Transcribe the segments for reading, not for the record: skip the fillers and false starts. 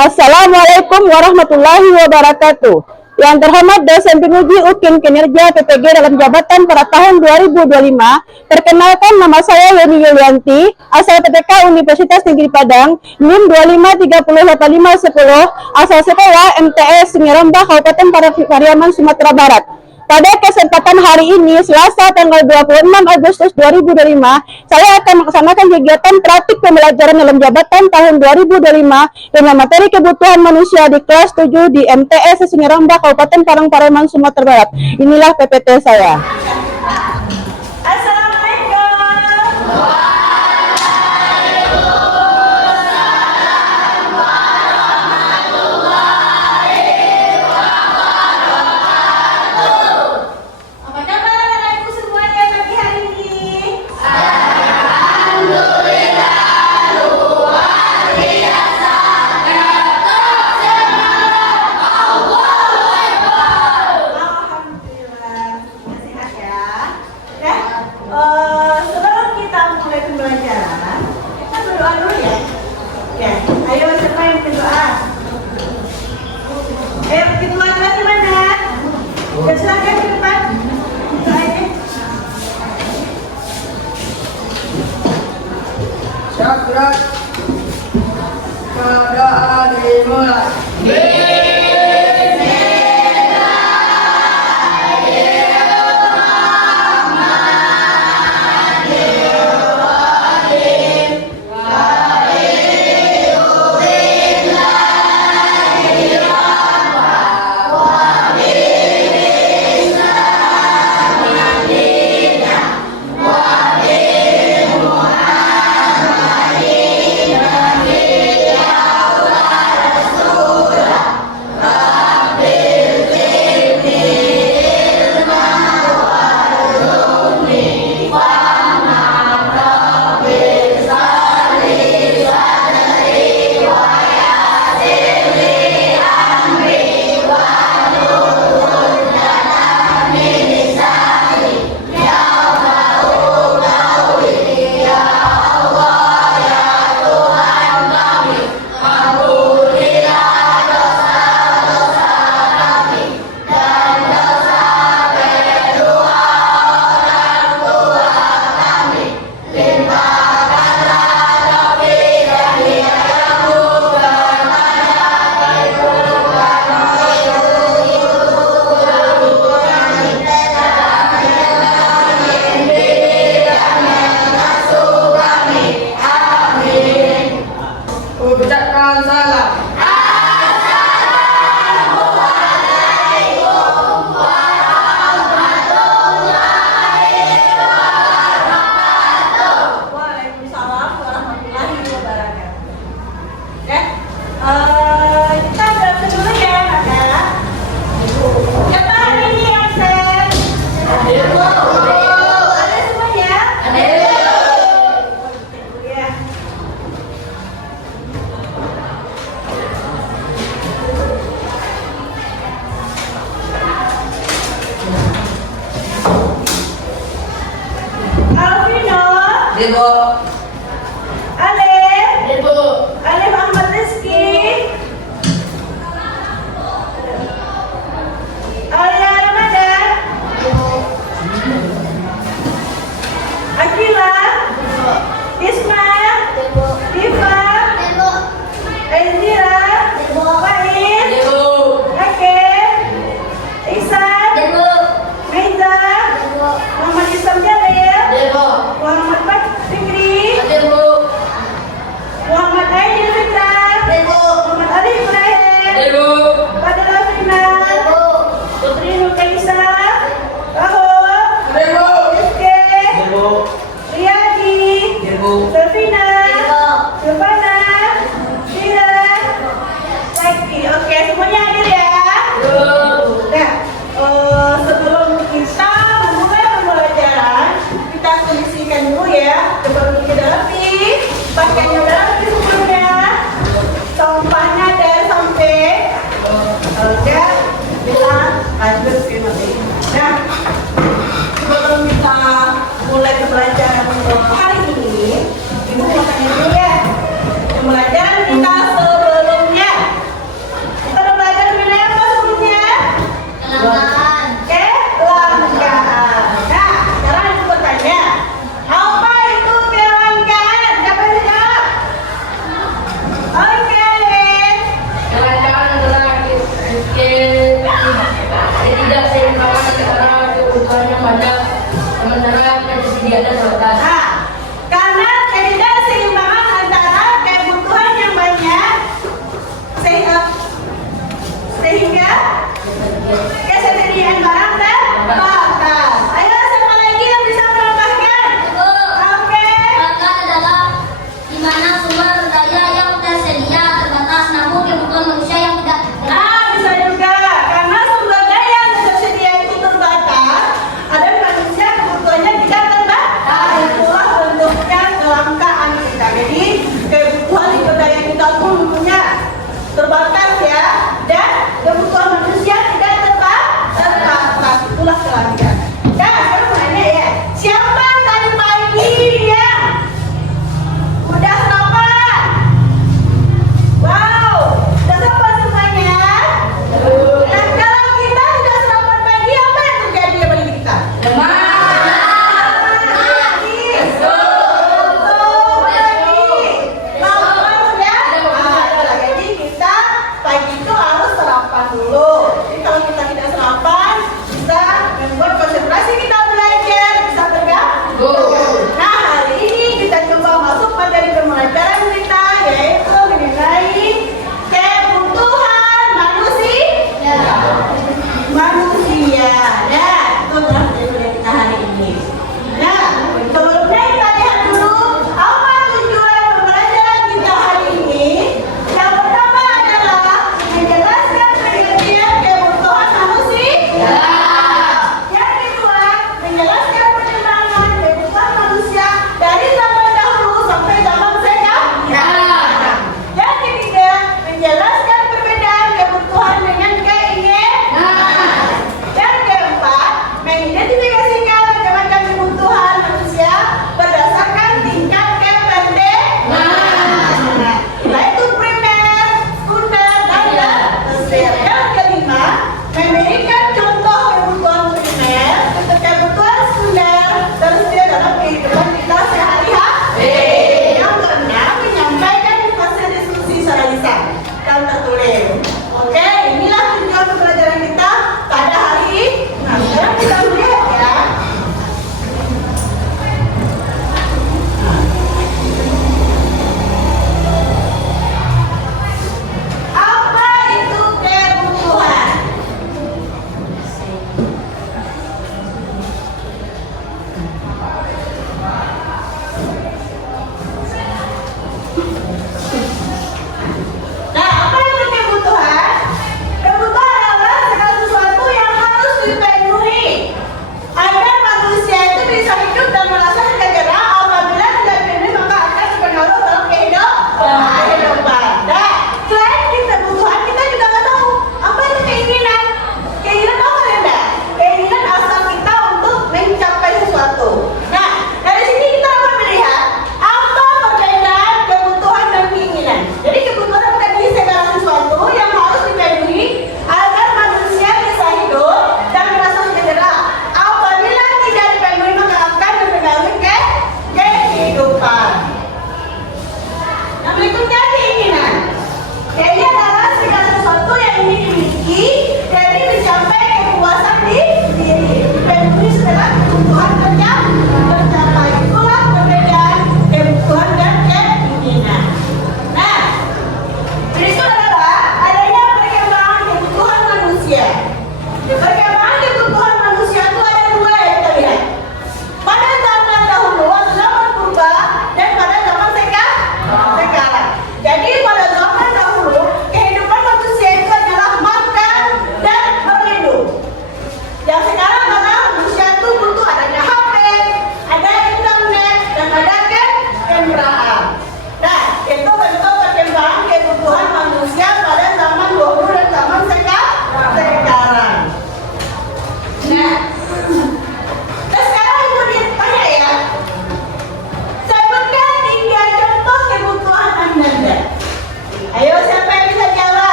Assalamualaikum warahmatullahi wabarakatuh. Yang terhormat dosen penguji UKIM kinerja PPG dalam jabatan pada tahun 2025. Perkenalkan, nama saya Yeni Yulianti, asal PTK Universitas Negeri Padang, NIM 25308510, asal sekolah MTS Singeramba, Kabupaten Pariaman, Sumatera Barat. Pada kesempatan hari ini, Selasa tanggal 26 Agustus 2025, saya akan melaksanakan kegiatan praktik pembelajaran dalam jabatan tahun 2025 dengan materi kebutuhan manusia di kelas 7 di MTS Singeramba, Kabupaten Pariaman, Sumatera Barat. Inilah PPT saya. Sebelum kita mulai pembelajaran, kita berdoa dulu ya. Ya, ayo siapa yang berdoa? Ayo kita mulai di mana? Ya, silakan ke depan. Doanya. Syakrat keadaan dimulai. Ucapkan salam. Waalaikumsalam warahmatullahi wabarakatuh. Ya, kita berangkat dulu ya, anak. Siapa hari ini absen? Ibu. Ada semuanya? Ada. Ya. Alvino. Ibu. Alif. Ibu. Alif Ahmad Rizky. Alia Ramadan. Akila. Isma. Diva. Aizira. Wahid. Hakim. Ihsan. Meiza. Muhammad Islam Jalil. Muhammad Fikri. Muhammad Aidil Fitra. Muhammad Ali Ibrahim. Fadil Afrina. Putri Nukaisa. Rahul. Rizky. Riyadi. Selvina. Silvana. Shira. Lagi. Oke, semuanya hadir ya. Nah, sebelum kita memulai pembelajaran, kita kondisikan dulu ya. Coba kita rapi, pakaiannya udah rapi semuanya, sampahnya ada sampai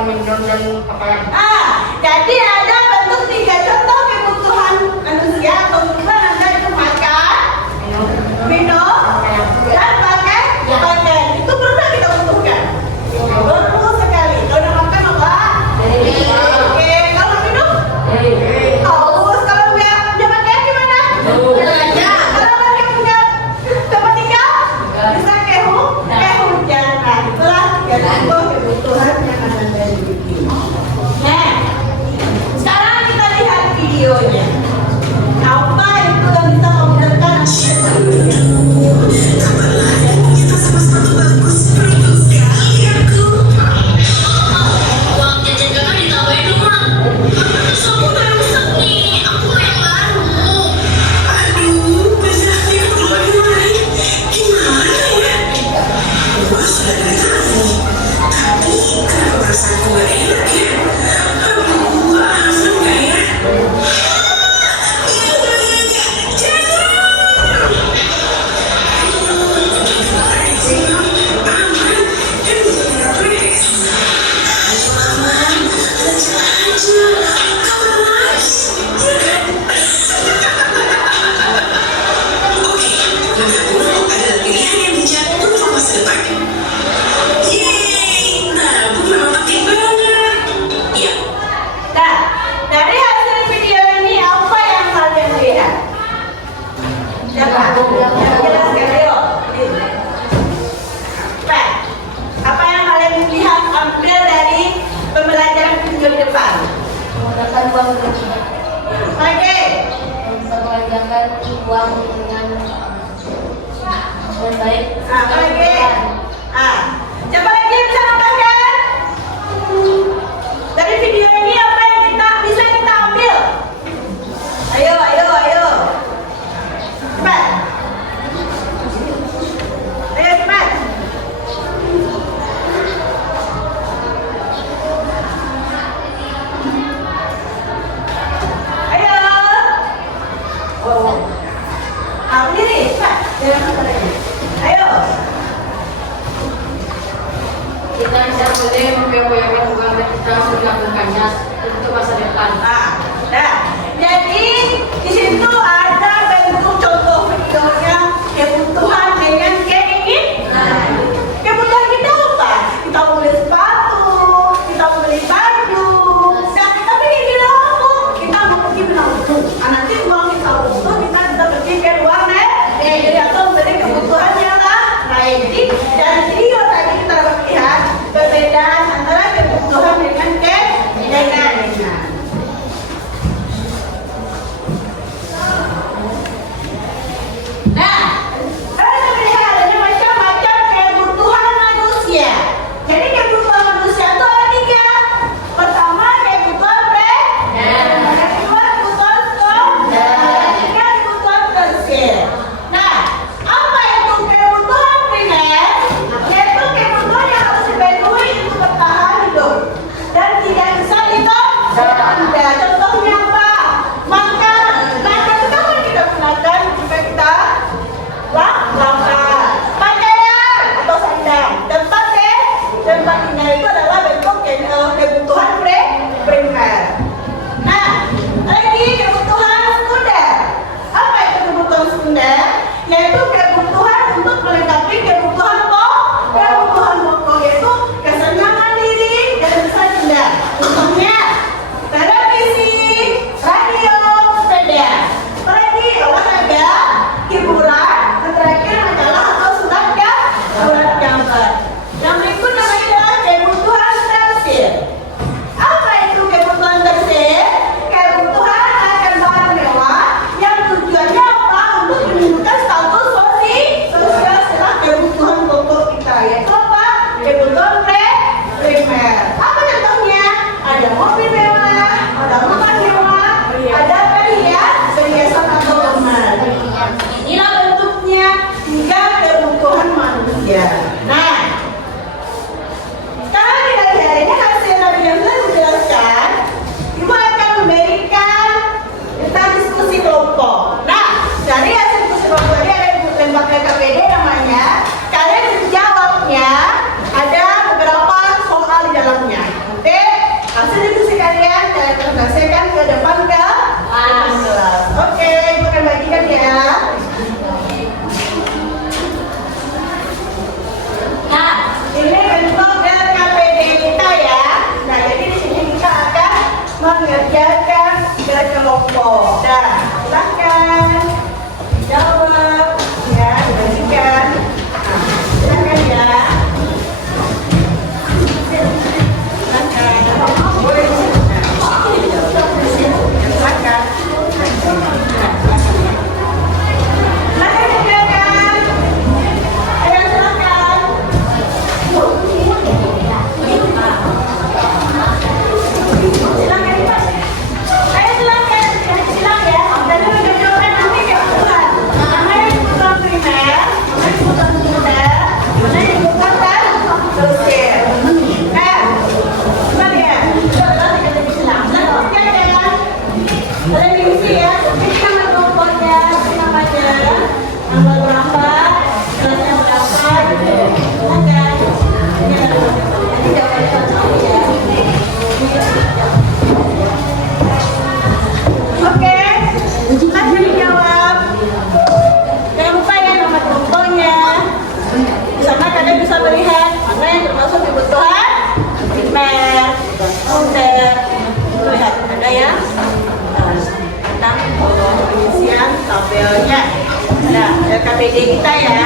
makan minum dan pakaian. Jadi ada bentuk 3 contoh kebutuhan manusia atau kebutuhan Anda itu makan, minum, dan pakaian. Itu pernah kita butuhkan. Perlu sekali. Kalau udah makan apa? Oke, kalau minum? Haus. Kalau udah pakaian gimana? Kalau udah punya tempat tinggal? Bisa kehujanan. Nah, itulah 3 contoh kebutuhan yang Anda miliki. Nah, sekarang kita lihat videonya. Apa itu yang bisa membedakan? Uang jajan kakak ditambahin dong, Mak. Terus aku udah rusak nih, aku mau yang baru. Aduh, besarnya aku lagi. Gimana ya? Gua sudah dari tadi, tapi kenapa perasaanku gak enak ya? Aduh, asam gak ya? Nah, dari hasil video ini apa yang kalian lihat? Siapa? Yang jelaskan, ayo. Pak, apa yang kalian lihat ambil dari pembelajaran video di depan? Menggunakan uang rupiah, Oke. memperdayakan uang dengan baik. Lagi. Coba lagi bisa nambahkan? Dari video ini apa yang bisa kita ambil? Ayo. Cepat. Ayo cepat. Ayo. Berdiri, cepat. Jangan lupa lagi. Ayo. Kita bisa boleh memperbaiki uang dan kita harus melakukannya untuk masa depan. Nah, jadi di situ ada bentuk contoh videonya kebutuhan dengan keinginan. Kebutuhan kita apa? Kita mau beli sepatu, kita mau beli baju. Nah, kita pergi di Lampung, kita mau pergi di Lampung. Nanti uang kita butuh, kita bisa pergi ke luar negeri atau beli kebutuhan yang lain. Dan video tadi kita dapat lihat perbedaan antara kebutuhan dengan keinginan. Nah, kita melihat ada macam-macam kebutuhan manusia. Jadi kebutuhan manusia itu ada 3. Pertama kebutuhan kedua kebutuhan ketiga kebutuhan tersier. Nah, apa itu kebutuhan primer? Yaitu kebutuhan yang harus dipenuhi untuk bertahan hidup dan tidak bisa ditunda. Contohnya apa? Makan. Makan itu kan kita gunakan jika kita lapar. Pakaian atau sandang. Tempat tinggal itu adalah bentuk kebutuhan primer. Nah, lagi kebutuhan sekunder. Apa itu kebutuhan sekunder? Yaitu kebutuhan untuk melengkapi kebutuhan pokok. Kebutuhan pokok yaitu kesenangan diri dan bisa denda. Contohnya televisi, radio, sepeda. Apalagi olahraga, hiburan, dan terakhir majalah atau surat gambar. Yang berikut namanya kebutuhan tersier. Apa itu kebutuhan tersier? Kebutuhan akan barang mewah yang tujuannya apa? Untuk menunjukkan status sosial setelah kebutuhan pokok kita, yaitu apa? Kebutuhan primer. Apa contohnya? Ada mobil mewah, ada makan mewah, ada perhiasan atau emas. Inilah bentuknya 3 kebutuhan manusia. Nah, mengerjakan berkelompok. Nah, silakan jawab ya, dibagikan. Nah, silakan ya. Silakan. Boleh di sini. Silakan. Silakan kerjakan. Ayo silakan. Silakan. Ayo silakan. Silakan ya. Dan menjawabkan nanti kebutuhan. Mana yang kebutuhan primer, mana yang kebutuhan sekunder, mana yang kebutuhan tersier. Gimana ya? Coba kita silang. Silakan kerjakan. Ada diisi ya. Ini nama kelompoknya, namanya, tanggal berapa, kelasnya berapa, gitu. Silakan. Ini ada nanti jawaban satu ya. Oke, silakan dijawab. Jangan lupa ya nama kelompoknya. Di sana kalian bisa melihat mana yang termasuk kebutuhan primer, sekunder. Lihat ada ya. Tentang pengisian tabelnya. Nah, LKPD kita ya.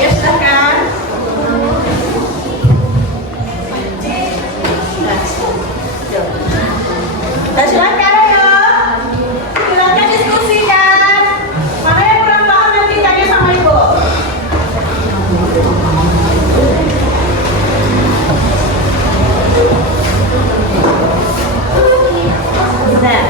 Ya silakan. Nah, silakan ayo. Silakan diskusikan. Mana yang kurang paham nanti tanya sama ibu. Nah,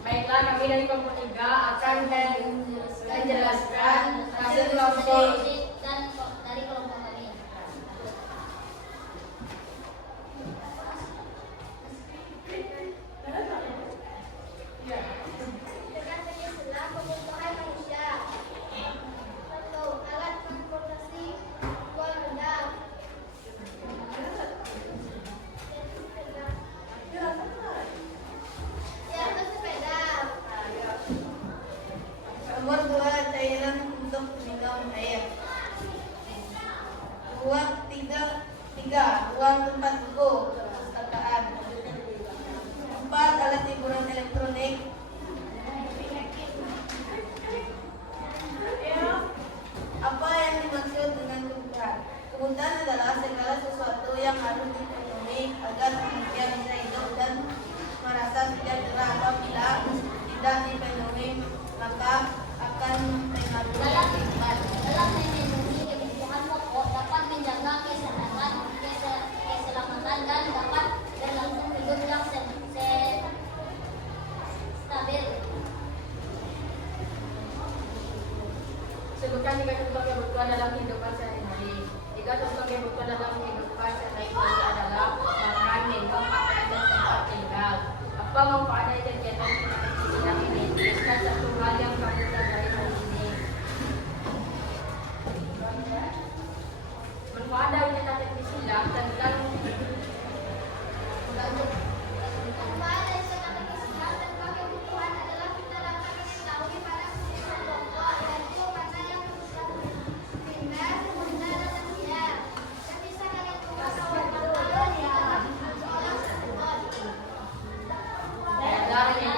Baiklah, kami dari kelompok 3 akan menjelaskan hasil kelompok dan dari kelompok kami. Dengan penyusunan kebutuhan manusia. 1. Alat transportasi uang benda. Yaitu sepeda. Nomor 2, cairan untuk minum air. 3. Uang tempat buku, perpustakaan. 4. Alat hiburan elektronik. Apa yang dimaksud dengan kebutuhan? Kebutuhan adalah segala sesuatu yang harus dipenuhi agar manusia bisa hidup dan merasa sejahtera. Apabila tidak dipenuhi, maka akan Dalam pengaruh. memenuhi kebutuhan pokok dapat menjaga kesehatan, keselamatan dan dapat berlangsung hidup yang stabil. Sebutkan 3 contoh kebutuhan dalam kehidupan sehari-hari. 3 contoh kebutuhan dalam kehidupan sehari-hari adalah makan, minum, pakaian, dan tempat tinggal. Apa manfaatnya kegiatan silang ini? Tuliskan satu hal yang kamu pelajari hari ini. Manfaat dari kegiatan silang tentang pag-aaral niya